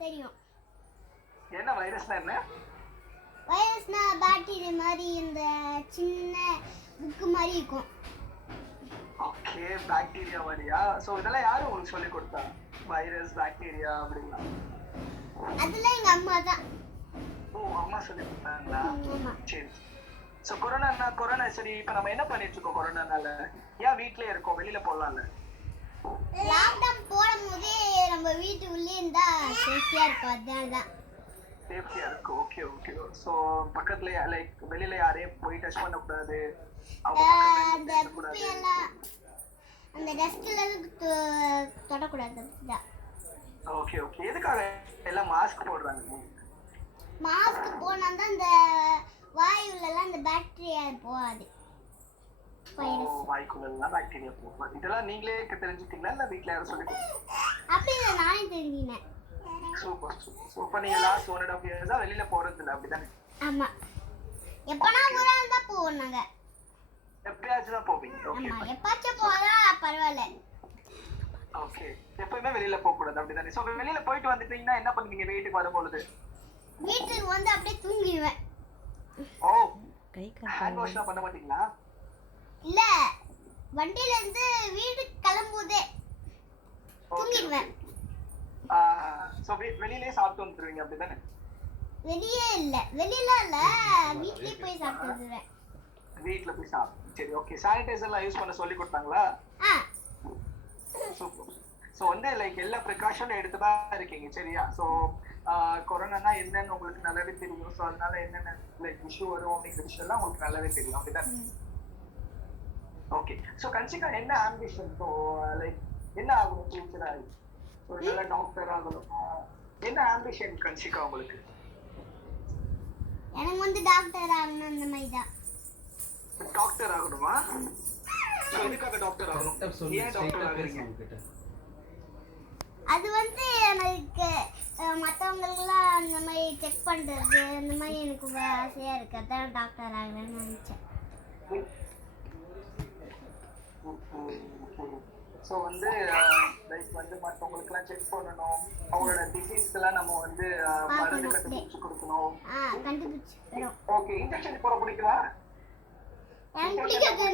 தெரியும். என்ன வைரஸ்னா என்ன? வைரஸ்னா பாக்டீரியா மாதிரி இந்த சின்ன புக்கு மாதிரி இருக்கும். ஓகே, பாக்டீரியா மாதிரியா? சோ இதெல்லாம் யாரு உங்களுக்கு சொல்லி கொடுத்தா? வைரஸ், பாக்டீரியா அப்படிங்களா? அதெல்லாம் எங்க அம்மா தான். ஓ, அம்மா சொல்லி கொடுத்தாங்களா? ஆமா. சரி. சோ கொரோனா சரி, இப்போ நம்ம என்ன பண்ணிட்டு இருக்கோம் கொரோனானால? ஏன் வீட்லயே இருக்கோம், வெளியில போலாம்ல? லாக்டவுன் போடும்போதே நம்ம வீட்டு உள்ளே இருந்தா சேஃப்டியா இருக்கும். அதனாலதான் சேஃப்டியா இருக்கு. Okay okay. சோ பக்கத்துல லைக் வெளியில யாரையும் போய் டச் பண்ண கூடாது, அந்த குப்பையெல்லாம் அந்த டஸ்ட்ல தொடக்கூடாது. Okay okay. எதுக்காக எல்லாம் மாஸ்க் போடுறாங்க? மாஸ்க் போனா தான் இந்த வாயுலலாம் இந்த பாக்டீரியா போகாது. வாய்க்குள்ளலாம் பாக்டீரியா போகும். இதெல்லாம் நீங்களே தெரிஞ்சுட்டீங்களா இல்ல வீட்ல யாரும் சொல்லி கொடுத்தாங்களா? அப்படி இல்ல, நானே தெரிஞ்சினேன். Super super. நீங்க லாஸ்ட் 1.5 இயர்ஸ் தான் வெளியில போறது இல்ல, அப்படிதானே? ஆமா. எப்பனா ஒரு நாள் தான் போவோம் நாங்க. எப்பயாச்சும் தான் போவீங்க? ஓகே. ஆமா, எப்பாச்சும் போறா பரவாயில்ல. ஓகே. எப்பவுமே வெளியில போக கூடாது, அப்படிதானே? சோ வெளியில போயிட்டு வந்துட்டீங்கன்னா என்ன பண்ணுவீங்க வீட்டுக்கு வரும்பொழுது? வீட்டுக்கு வந்து அப்படியே தூங்கிடுவேன். ஓ, ஹேண்ட் வாஷ்லாம் பண்ண மாட்டீங்களா? இல்ல, வண்டியில இருந்து வீட்டுக்கு கிளம்புதே தூங்கிடுவேன். சோ வெளியிலே சாப்பிட்டு வந்துருவீங்க, அப்படிதானே? வெளியில இல்ல, வீட்லயே போய் சாப்பிட்டு வந்துடுவேன். வீட்ல போய் சாப்பிட்டு. சரி, ஓகே. சானிடைசர்லாம் யூஸ் பண்ண சொல்லி கொடுத்தாங்களா? சூப்பர். சோ லைக் எல்லா ப்ரிகாஷனும் எடுத்து தான் இருக்கீங்க, சரியா? சோ கொரோனானா என்னன்னு உங்களுக்கு நல்லாவே தெரியும். சோ அதனால என்னென்ன லைக் இஷ்யூ வரும் அப்படிங்கிற விஷயம்லாம் உங்களுக்கு நல்லாவே தெரியும், அப்படிதான்? ஓகே. சோ கன்சிகா என்ன ஆம்பிஷன்? சோ லைக் என்ன ஆகணும் ஃபியூச்சரா? ஒரு நல்ல டாக்டர் ஆகணும், என்ன ஆம்பிஷன் கன்சிகா உங்களுக்கு? எனக்கு வந்து டாக்டர் ஆகணும் அந்த மாதிரி தான். டாக்டர் ஆகணுமா? சோ எதுக்காக டாக்டர் ஆகணும்? ஏன் டாக்டர் ஆகுறீங்க? அது வந்து எனக்கு மற்றவங்களுக்குலாம் அந்த மாதிரி செக் பண்ணுறது அந்த மாதிரி எனக்கு ஆசையாக இருக்கு. அதான் டாக்டர் ஆகணும்னு நினச்சேன். ஸோ வந்து லைக் வந்து மற்றவங்களுக்குலாம் செக் பண்ணணும், அவங்களோட டிசீஸ்க்கெல்லாம் நம்ம வந்து மருந்து கண்டுபிடிச்சு கொடுக்கணும். கண்டுபிடிச்சு. ஓகே. இன்ஜெக்ஷன் போட பிடிக்குமா? எனக்கு பிடிக்காது.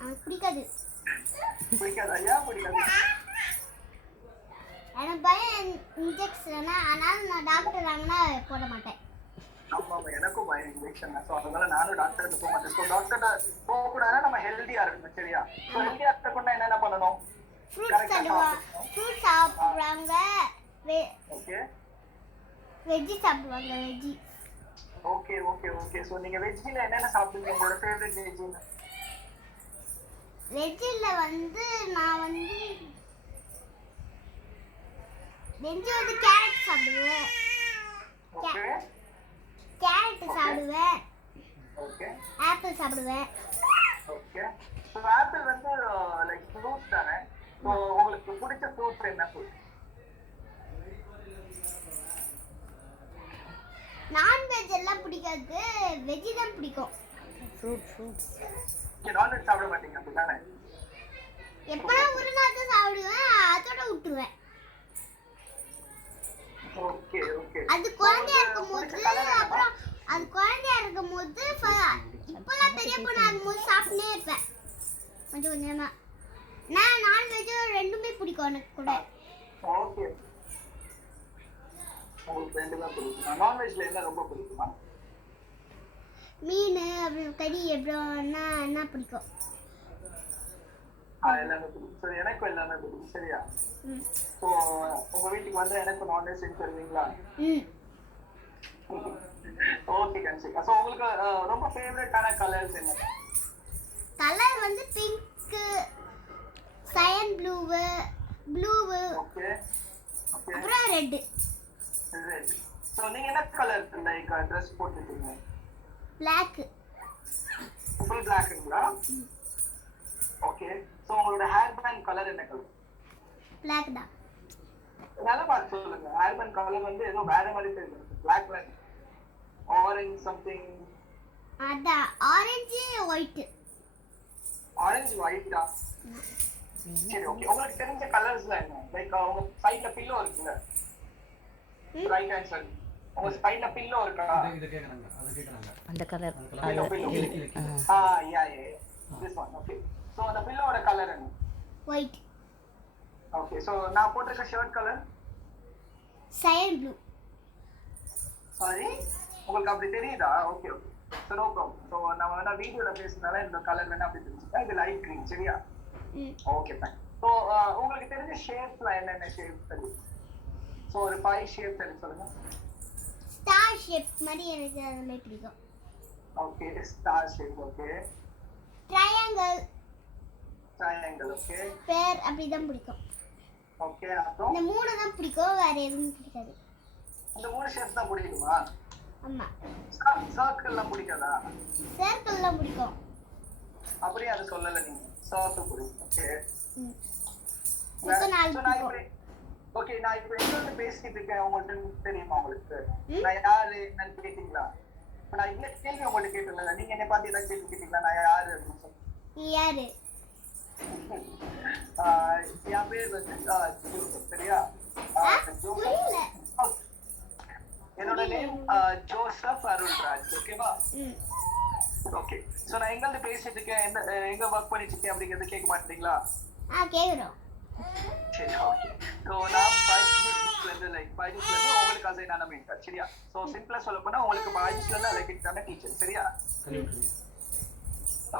எனக்கு பிடிக்காது. பிடிக்காதா? ஏன் பிடிக்காது? எனக்கு பயம் இன்ஜெக்ஷன். அதனால நான் டாக்டர் ஆகினா போட மாட்டேன். ஆமா, எனக்கும் பயம் இன்ஜெக்ஷன். ஸோ அதனால நானும் டாக்டருக்கு போக மாட்டேன். ஸோ டாக்டர்கிட்ட போகக்கூடாதுன்னா நம்ம ஹெல்த்தியா இருக்கணும், சரியா? ஸோ ஹெல்த்தியா இருக்கணும்னா என்னென்ன பண்ணணும்? ஃப்ரூட்ஸ் சாப்பிடுவாங்க. ஓகே. வெஜ்ஜி சாப்பிடுவாங்க. Veggie. Okay okay okay. So நீங்க வெஜ்ஜில என்னென்ன சாப்பிடுவீங்க? உங்களோட ஃபேவரட் வெஜ்ஜின்னு? வெஜ்ஜில் வந்து நான் வந்து கேரட் சாப்பிடுவேன். ஓகே. கேரட் சாப்பிடுவேன். ஓகே. ஆப்பிள் சாப்பிடுவேன். ஓகே. ஸோ ஆப்பிள் வந்து லைக் ஃப்ரூட் தானே? ஸோ உங்களுக்கு பிடிச்ச ஃப்ரூட் என்ன ஃப்ரூட்? நான்வெஜ் எல்லாம் பிடிக்காது, வெஜ் தான் பிடிக்கும். ஃப்ரூட்ஸ். நான்வெஜ் சாப்பிட மாட்டீங்க, அப்படிதானே? எப்பனா ஒரு நாள் தான் சாப்பிடுவேன், அதோட விட்டுருவேன். Okay okay. அது குழந்தையா இருக்கும்போது, அப்புறம் அது குழந்தையா இருக்கும்போது இப்பெல்லாம் பெரிய பொண்ணு ஆகும்போது சாப்பிட்டே இருப்பேன் கொஞ்சம் கொஞ்சமா. நான் நான்வெஜ் ரெண்டுமே பிடிக்கும் எனக்கு கூட. ஓகே. உங்களுக்கு ரெண்டுமே பிடிக்குமா? நான்வெஜ்ல என்ன ரொம்ப பிடிக்குமா? மீன், அப்புறம் கறி, அப்புறம் என்ன பிடிக்கும். எல்லாமே பிடிக்கும். சரி, எனக்கும் எல்லாமே பிடிக்கும், சரியா? ஸோ உங்க வீட்டுக்கு வந்து எனக்கு நான்வெஜ் செஞ்சு தருவீங்களா? ஓகே கன்சிகா. ஸோ உங்களுக்கு ரொம்ப ஃபேவரட்டான கலர்ஸ் என்ன? கலர் வந்து பிங்க், சயன் ப்ளூ. ஓகே. அப்புறம் ரெட். ஸோ நீங்க என்ன கலர் லைக் ட்ரெஸ் போட்டுருக்கீங்க? பிளாக். ஃபுல் பிளாக்குங்களா? ஓகே. ஸோ உங்களோட ஹேர் பேண்ட் கலர் என்ன கலர்? பிளாக் தான். நல்லா பார்த்து சொல்லுங்க. ஹேர் பேண்ட் கலர் வந்து ஏதோ வேற மாதிரி தெரியுது. Black black orange something. அதான் ஆரஞ்சு ஒயிட். ஆரஞ்சு ஒயிட்டா? சரி ஓகே உங்களுக்கு தெரிஞ்ச கலர்ஸ்ல என்ன லைக் உங்க சைடுல பில்லோ இருக்குல்ல ரைட் ஹேண்ட் சைடு உங்க சைடுல பில்லோ இருக்கா அந்த colour yeah this one okay so அந்த பில்லோட கலர் என்ன ஒயிட் ஓகே சோ நான் போட்டிருக்க shirt colour cyan blue sorry உங்களுக்கு அப்படி தெரியுதா okay okay so no problem so நம்ம வேணா வீடியோல பேசுறதுனால இந்த கலர் வேணா அப்படி தெரிஞ்சுட்டா இது லைட் கிரீன் சரியா ஓகே ஃபைன் சோ உங்களுக்கு தெரிஞ்ச ஷேப்ஸ்ல என்னென்ன ஷேப்ஸ் தெரியும் சோ ஒரு 5 ஷேப் தெரியும் சொல்லுங்க ஸ்டார் ஷேப் மாதிரி எனக்கு அதுமே பிடிக்கும் okay star shape okay triangle okay பேர் அப்படிதான் பிடிக்கும் ஓகே அப்புறம் இந்த மூணு தான் பிடிக்கும் வேற எதுவும் பிடிக்காது இந்த மூணு ஷேப்ஸ் தான் பிடிக்குமா ஆமா சர்க்கிள்லாம் பிடிக்காதா சர்க்கிள்லாம் பிடிக்கும் அப்படியே அது சொல்லல நீங்க சர்க்கிள் பிடிக்கும் ஓகே மொத்தம் 4 பிடிக்கும் ஓகே நான் இப்போ எங்க பேசிட்டு இருக்கேன் உங்களுக்கு தெரியுமா உங்களுக்கு நான் யாரு என்னன்னு கேட்டீங்களா இப்போ நான் இந்த கேள்வி உங்களுக்கு கேட்டல நீங்க என்ன பார்த்து ஏதாவது கேள்வி கேட்டீங்களா நான் யாரு அப்படின்னு சொல்லி நீ யாரு என் பேர் வந்து ஜோசப் சரியா புரியல என்னோட நேம் ஜோசப் அருள்ராஜ் ஓகேவா ஓகே சோ நான் எங்க பேசிட்டு இருக்கேன் எங்க ஒர்க் பண்ணிட்டு இருக்கேன் அப்படிங்கறத கேட்க மாட்டீங்களா கேக்குறோம் சரி ஓகே சோ நான் பைஜூஸ்ல இருந்து உங்களுக்கு அசைனான மென்டர் சரியா சோ சிம்பிளா சொல்ல போனா உங்களுக்கு பைஜூஸ்ல இருந்து அலைக்கிட்டான டீச்சர் சரியா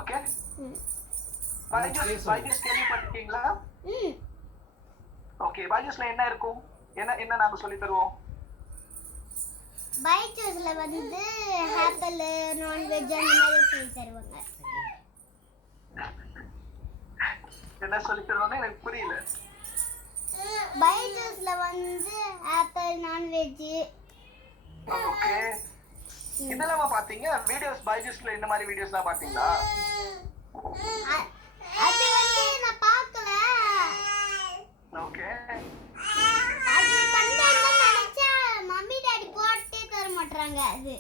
ஓகே பைஜூஸ் கேள்விப்பட்டிருக்கீங்களா ஓகே பைஜூஸ்ல என்ன இருக்கும் என்ன நாங்க சொல்லி தருவோம் பைஜூஸ்ல வந்து ஆப்பிள் நான்வெஜ் அந்த மாதிரி சொல்லி தருவாங்க என்ன சொல்லி தருவாங்க எனக்கு புரியல பைஜூஸ்ல வந்து ஆப்பிள் நான்வெஜ் ஓகே இதெல்லாம் பாத்தீங்க வீடியோஸ் பைஜூஸ்ல இந்த மாதிரி வீடியோஸ்லாம் பாத்தீங்களா அது வந்து நான் பார்க்கல ஓகே அது பண்ணேன்னு நினைச்சா மம்மி டாடி போட்டே தர மாட்டறாங்க அது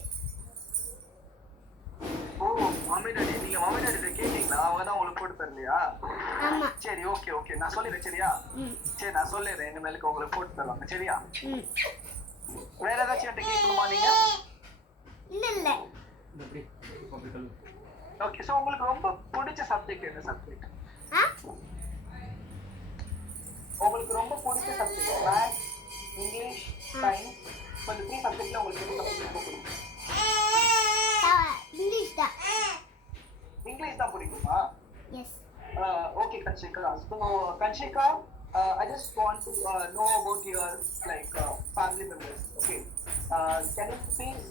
ஓ மம்மி டாடி நீங்க மம்மி டாடி கேட்டீங்களா அவங்க தான் உங்களுக்கு போட்டு தரலையா ஆமா சரி ஓகே ஓகே நான் சொல்லிடுறேன் சரியா சரி நான் சொல்லிடுறேன் இனிமேலுக்கு உங்களுக்கு போட்டு தருவாங்க சரியா வேற ஏதாச்சும் என்கிட்ட கேட்கணுமா நீங்க இல்ல ஓகே சோ உங்களுக்கு ரொம்ப பிடிச்ச சப்ஜெக்ட் என்ன சப்ஜெக்ட் உங்களுக்கு ரொம்ப பிடிச்ச சப்ஜெக்ட் மேத்ஸ் இங்கிலீஷ் சயின்ஸ் இந்த 3 சப்ஜெக்ட்ல உங்களுக்கு எந்த சப்ஜெக்ட் ரொம்ப பிடிக்கும் இங்கிலீஷ் தான் பிடிக்குமா S okay Kanchika so Kanchika I just want to know about your family members okay can you please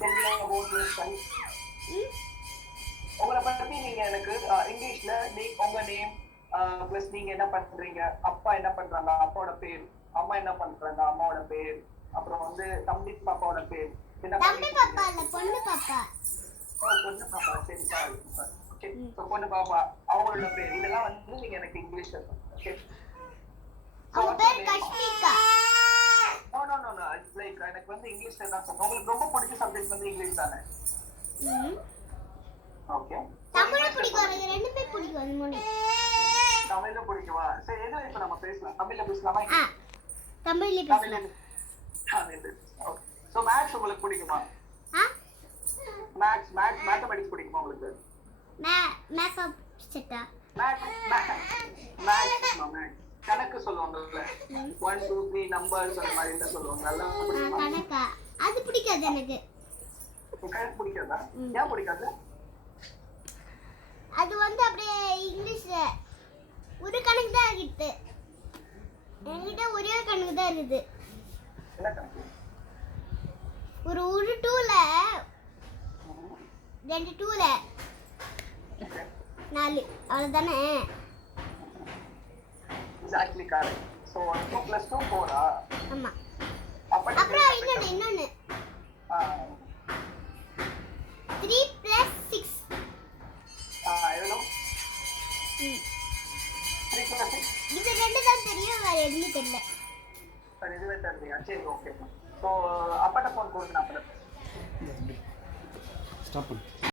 tell me about your son உங்களை பத்தி நீங்க எனக்கு இங்கிலீஷ்ல உங்க நேம் ப்ளஸ் நீங்க என்ன பண்றீங்க அப்பா என்ன பண்றாங்க அப்பாவோட பேர் அம்மா என்ன பண்றாங்க அம்மாவோட பேர் அப்புறம் வந்து தம்பி பாப்பாவோட பேர் தம்பி பாப்பா இல்ல பொண்ணு பாப்பா பொண்ணு பாப்பா சரி சாரி ஓகே சோ பொண்ணு பாப்பா அவங்களோட பேர் இதெல்லாம் வந்து நீங்க எனக்கு இங்கிலீஷ்ல ஓகே அவங்க பேர் கஷ்மிகா நோ இட்ஸ் லைக் எனக்கு வந்து இங்கிலீஷ்ல தான் சொல்றேன் உங்களுக்கு ரொம்ப பிடிச்ச சப்ஜெக்ட் வந்து இங்கிலீஷ் தானே ஓகே தமிழ் பிடிக்கும் எனக்கு ரெண்டுமே பிடிக்கும் அது மூணு தமிழ்ல பிடிக்குமா சரி எதுல இப்ப நம்ம பேசலாம் தமிழ்ல பேசலாமா தமிழ்ல பேசலாம் ஓகே சோ மேத்ஸ் உங்களுக்கு பிடிக்குமா மேத்தமேட்டிக்ஸ் பிடிக்குமா உங்களுக்கு மேக்கப் செட்டா மேத்ஸ் கணக்கு சொல்லுவாங்கல்ல 1 2 3 நம்பர்ஸ் அந்த மாதிரி எல்லாம் சொல்லுவாங்க அதெல்லாம் பிடிக்குமா கணக்கா அது பிடிக்காது எனக்கு கணக்கு பிடிக்காதா ஏன் பிடிக்காது அது வந்து அப்படியே இங்கிலீஷ்ல ஒரு கணக்கு தான் இருக்கு என்கிட்ட ஒரே கணக்கு தான் இருக்குது என்ன கணக்கு ஒரு டூல 2 டூல 4 அவ்வளவுதானே எக்ஸாக்ட்லி கரெக்ட் சோ 2 + 2 4 ஆமா அப்புறம் இன்னொன்னு 3 + 6 எவ்வளோ 3 + 6 இது ரெண்டு தான் தெரியும் வேற எதுவுமே தெரியல சரி இதுவே தெரியலையா சரி ஓகே ஸோ அப்பாட்ட ஃபோன் கொடுங்க நான் அப்புறம் ஸ்டாப் பண்ணு